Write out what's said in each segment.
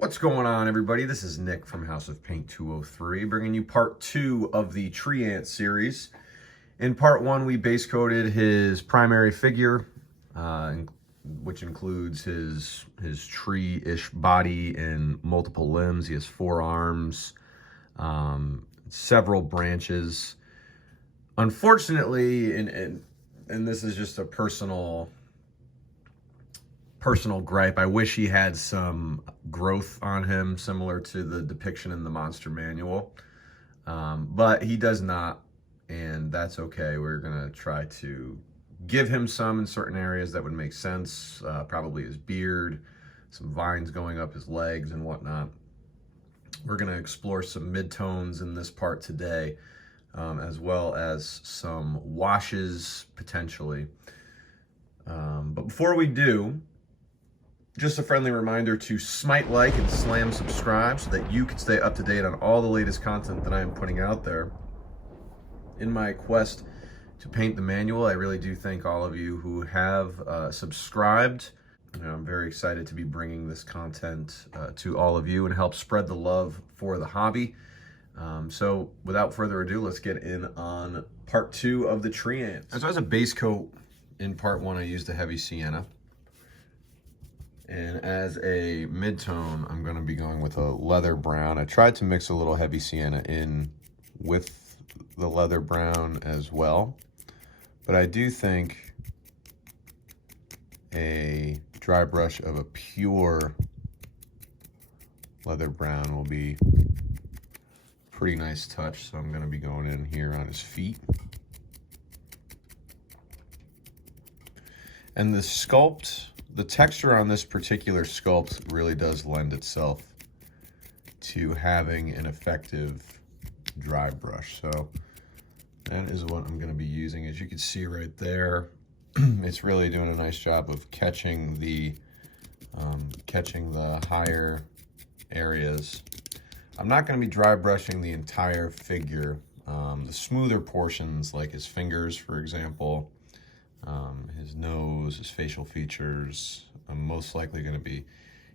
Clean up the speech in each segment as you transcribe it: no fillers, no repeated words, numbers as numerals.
What's going on, everybody? This is Nick from House of Paint 203, bringing you part 2 of the Treant series. In part 1, we base coated his primary figure, which includes his tree-ish body and multiple limbs. He has 4 arms, several branches. Unfortunately, and this is just a personal gripe, I wish he had some growth on him similar to the depiction in the monster manual, but he does not, and that's okay. We're gonna try to give him some in certain areas that would make sense, probably his beard, some vines going up his legs and whatnot. We're gonna explore some midtones in this part today, as well as some washes potentially, but before we do, just a friendly reminder to smite like and slam subscribe so that you can stay up to date on all the latest content that I am putting out there. In my quest to paint the manual, I really do thank all of you who have subscribed. I'm very excited to be bringing this content to all of you and help spread the love for the hobby. So without further ado, let's get in on part 2 of the Treant. As a base coat in part 1, I used a heavy sienna. And as a mid-tone, I'm going to be going with a leather brown. I tried to mix a little heavy sienna in with the leather brown as well. But I do think a dry brush of a pure leather brown will be a pretty nice touch. So I'm going to be going in here on his feet. And the sculpt, the texture on this particular sculpt really does lend itself to having an effective dry brush. So that is what I'm going to be using. As you can see right there, it's really doing a nice job of catching the higher areas. I'm not going to be dry brushing the entire figure. The smoother portions, like his fingers, for example, his nose, his facial features, I'm most likely going to be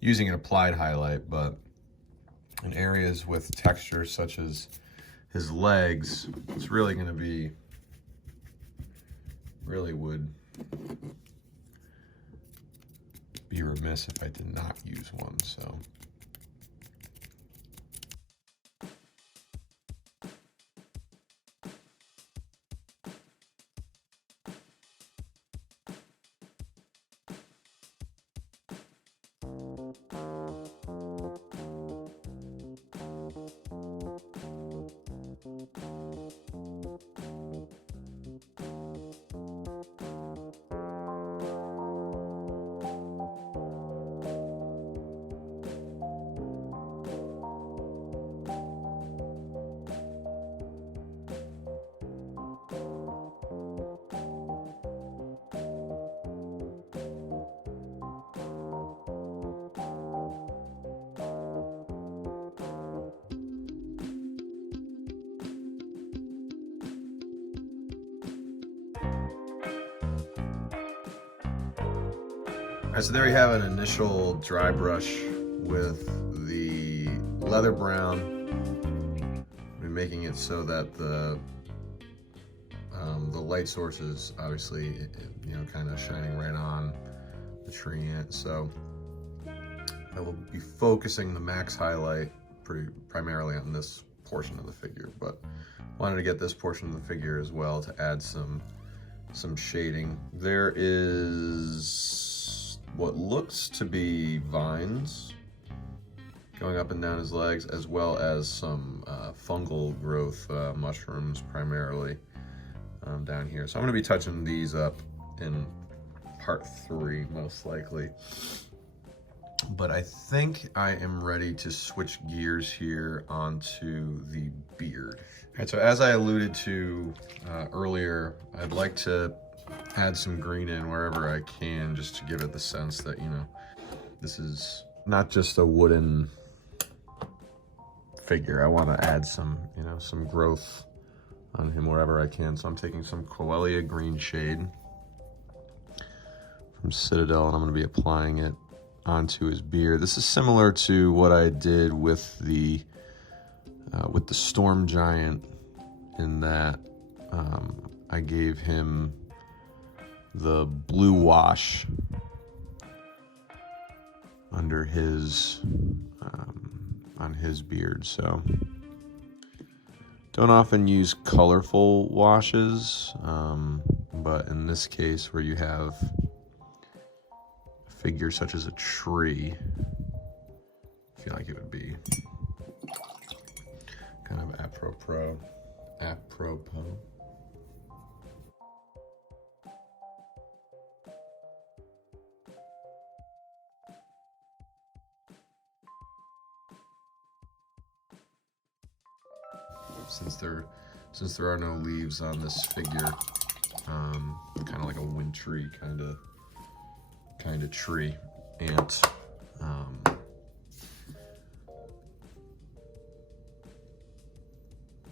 using an applied highlight, but in areas with texture such as his legs, it's really going to be, really would be remiss if I did not use one, so. Alright, so there we have an initial dry brush with the leather brown. We're making it so that the light source is obviously, kind of shining right on the Treant. So I will be focusing the max highlight primarily on this portion of the figure, but wanted to get this portion of the figure as well to add some shading. There is what looks to be vines going up and down his legs, as well as some fungal growth, mushrooms primarily down here. So I'm going to be touching these up in part 3 most likely. But I think I am ready to switch gears here onto the beard. All right, so as I alluded to earlier, I'd like to add some green in wherever I can, just to give it the sense that, this is not just a wooden figure. I want to add some, some growth on him wherever I can. So I'm taking some Coelia Greenshade from Citadel, and I'm going to be applying it onto his beard. This is similar to what I did with the Storm Giant, in that I gave him the blue wash under his on his beard. So don't often use colorful washes, but in this case, where you have a figure such as a tree, I feel like it would be kind of apropos. Since there are no leaves on this figure, kind of like a wintry kind of tree, and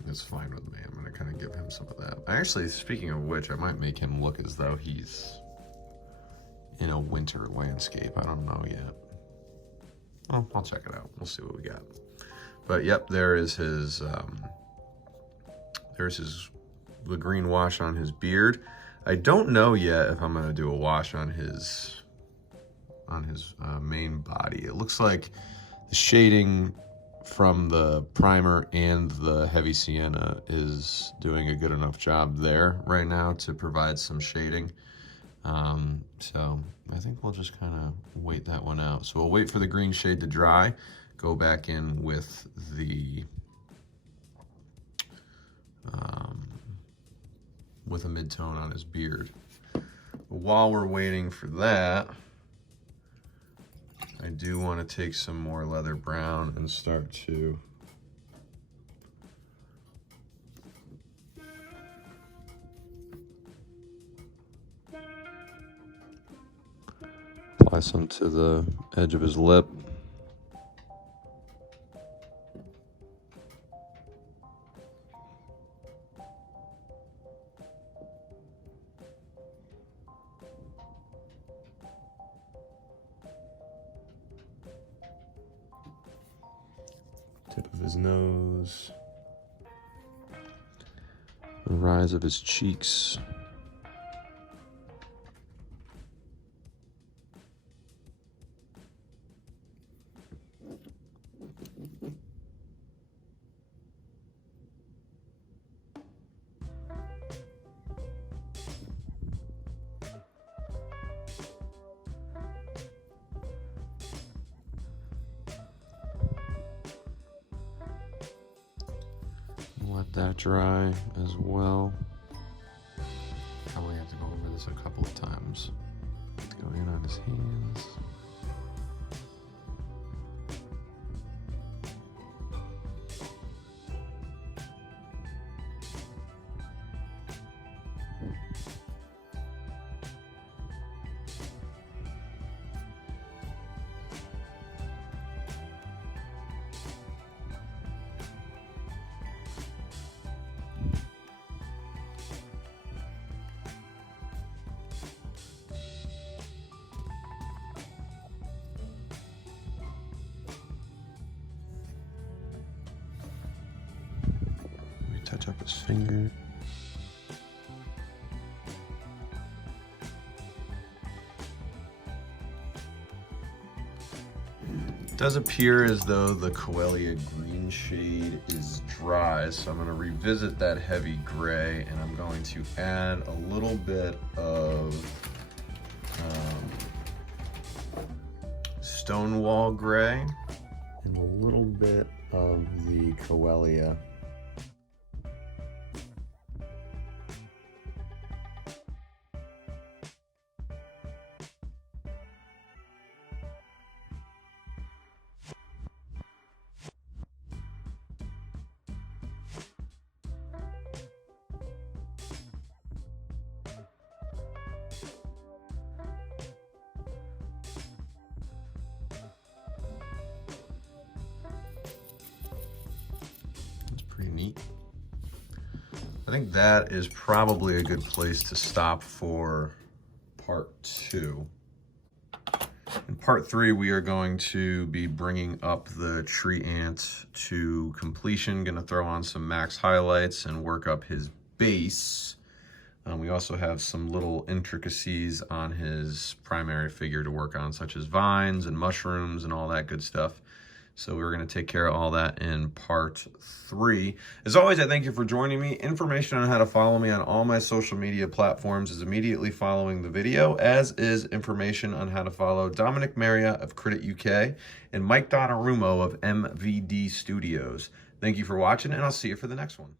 it's fine with me. I'm gonna kind of give him some of that. Actually, speaking of which, I might make him look as though he's in a winter landscape. I don't know yet. Oh, I'll check it out. We'll see what we got. But yep, there's the green wash on his beard. I don't know yet if I'm gonna do a wash on his main body. It looks like the shading from the primer and the heavy sienna is doing a good enough job there right now to provide some shading. So I think we'll just kind of wait that one out. So we'll wait for the green shade to dry, go back in with a mid-tone on his beard. While we're waiting for that, I do want to take some more leather brown and start to apply some to the edge of his lip. Tip of his nose, the rise of his cheeks. Let that dry as well. Probably have to go over this a couple of times. Go in on his hands. Touch up his finger. It does appear as though the Coelia Greenshade is dry, so I'm going to revisit that heavy gray, and I'm going to add a little bit of Stonewall gray and a little bit of the Coelia. Pretty neat. I think that is probably a good place to stop for part 2. In part 3, we are going to be bringing up the Treant to completion. Going to throw on some max highlights and work up his base. We also have some little intricacies on his primary figure to work on, such as vines and mushrooms and all that good stuff. So we're going to take care of all that in part 3. As always, I thank you for joining me. Information on how to follow me on all my social media platforms is immediately following the video, as is information on how to follow Dominic Maria of Credit UK and Mike Donnarummo of MVD Studios. Thank you for watching, and I'll see you for the next one.